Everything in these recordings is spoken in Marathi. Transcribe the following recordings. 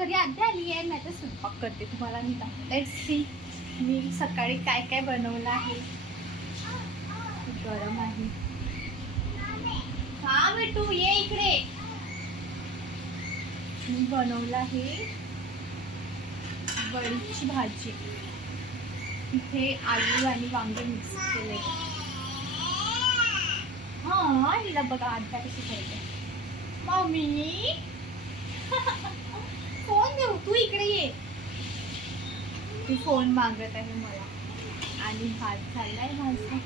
घरी आधी आली आहे. मी आता स्वयंपाक करते. तुम्हाला मी लेट्स सी मी सकाळी काय काय बनवलं आहे. गरम आहे. हा बेटू ये इकडे. मी बनवलं आहे वडीची भाजी. इथे आलू आणि वांगे मिक्स केले. हा हिला बघा आद्या कशी खायचे. मम्मी फोन देऊ तू इकडे ये. ती फोन मागत आहे मला. आणि भात झालाय माझा.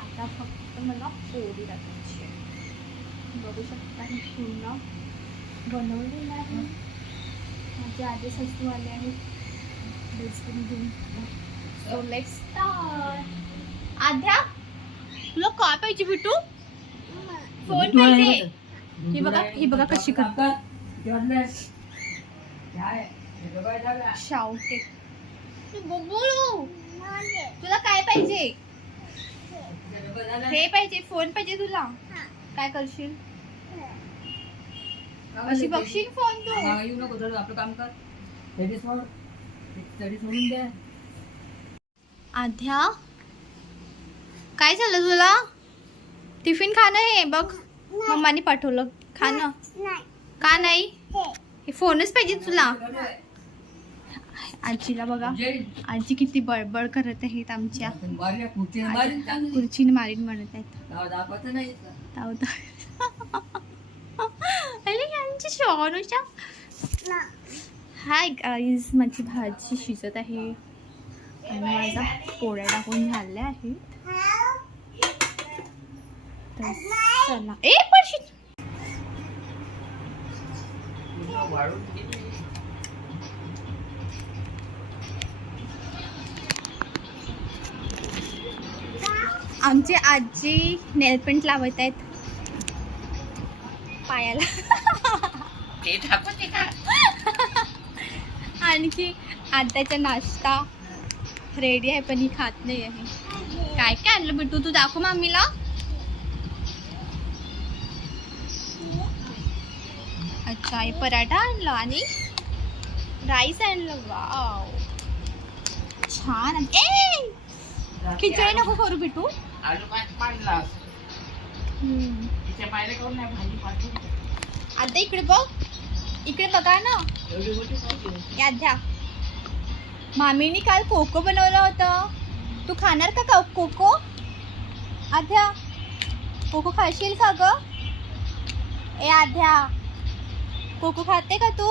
आता फक्त मला पोळी टाकायची आहे. बघू शकता हे पूर्ण बनवलेलं आहे. माझे आधी सासू आले आहेत डस्टबिन घेऊन. So let's start. आद्या तुला काय पाहिजे बिटू? फोन पाहिजे. ही बघा कशी करतात. शावटे बोलू. तुला काय पाहिजे? हे पाहिजे फोन पाहिजे तुला. काय करशील? अशी बघशील फोन तू. येऊ नको आपलं काम कर. सोडून द्या. आध्या काय झालं तुला? टिफिन खाणं हे बघ मम्मानी पाठवलं. खाणं का नाही? हे फोनच पाहिजे तुला. आजीला बघा आजी किती बडबड करत आहेत. आमच्या खुर्चीने मारीन म्हणत आहेत. आमची शॉनुच्या. हाय गाईज माझी भाजी शिजत आहे आणि माझा पोळ्या टाकून झाल्या आहेत. तर चला ए पडशील. आमची आजी नेलपेंट लावत आहेत पायाला. आणखी आत्याचा नाश्ता रेडी आहे पण ही खात नाही आहे. काय काय आणलं बिटू तू? दाखव मम्मीला. अच्छा हे पराठा आणलं आणि राईस आणलं. वाव छान. ए खिचडी नको करू बिटू. आता इकडे बघ. इकडे बघा ना. याद्या मामीनी काल कोको बनवलं होतं. तू खाणार का कोको? आध्या कोको खाशील का ग? ए आध्या कोको खाते का तू?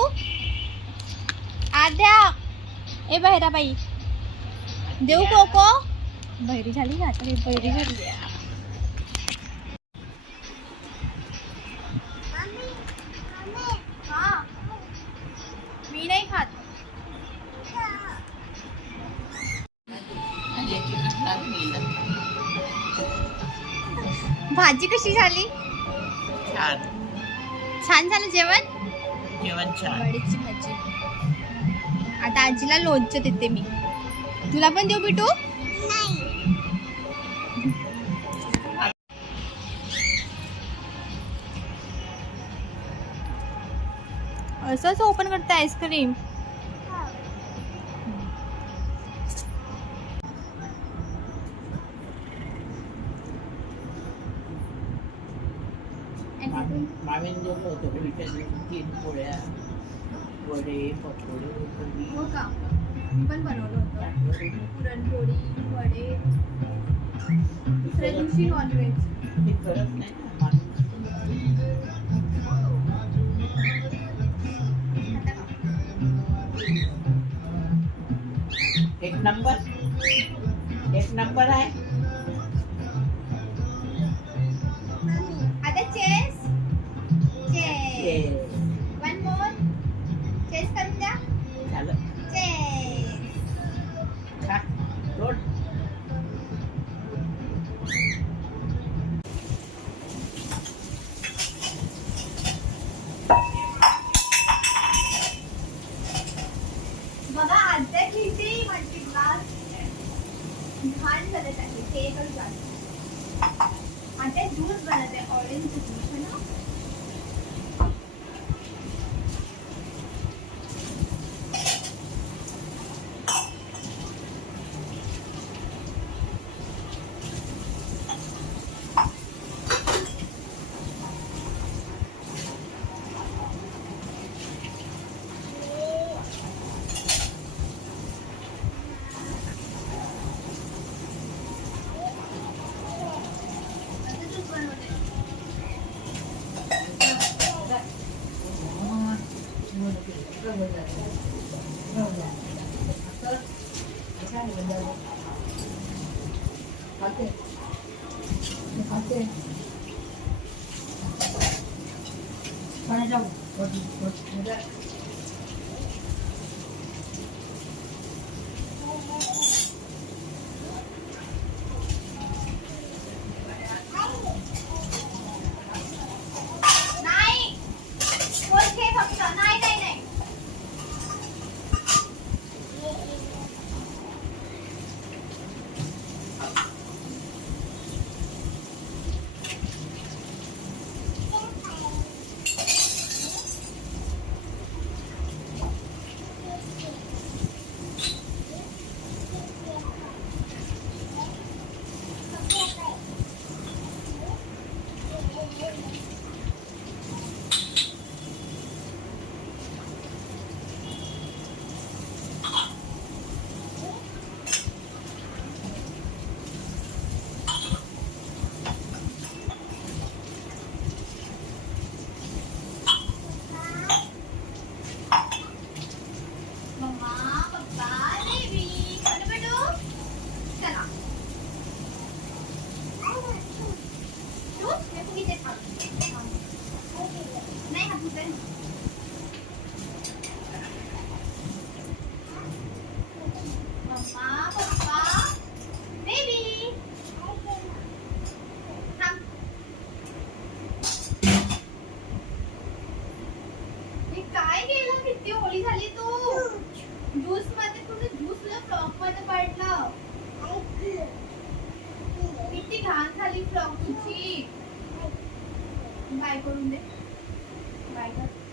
आध्या ए बहिराबाई देऊ कोको? बहिरी झाली का? आता बहिरी झाली. हा मी नाही खात. भाजी कशी झाली? छान. छान झालं जेवण. जेवण छान. वडीची भाजी. आता आजीला लोणचं देते मी. तुला पण देऊ बिटू? असंच ओपन करते आईस्क्रीम. मामीने जेवलं होतं 3 पोळ्या वडे पकोडे. हो का? मी पण बनवलं होतं पुरणपोळी वडे. दुसऱ्या दिवशी नॉनव्हेज. ते करत नाही. एक नंबर आहे. आता chess chess. One more. Chess करून द्या. झालं. चेस. खा. रोड. बघा आद्या किती म्हणते ग्लास घाण करत आहे. ते पण ग्लास आता ज्यूस बनत आहे. ऑरेंज ज्यूस है ना. खाते खाते नाही बोल घे फक्त नाही नाही नाही मम्मा पप्पा बेबी चलो बेटू चला तू मैं तुम्ही ते नाही हात धुते मम्मा पप्पा बेबी थांब हे काय केलं किती ओली झाली तू ज्यूस मध्ये तुझं ज्यूसला फ्लॉक मध्ये पडलं किती घाण झाली फ्लॉक तुझी बाय करून दे बाय कर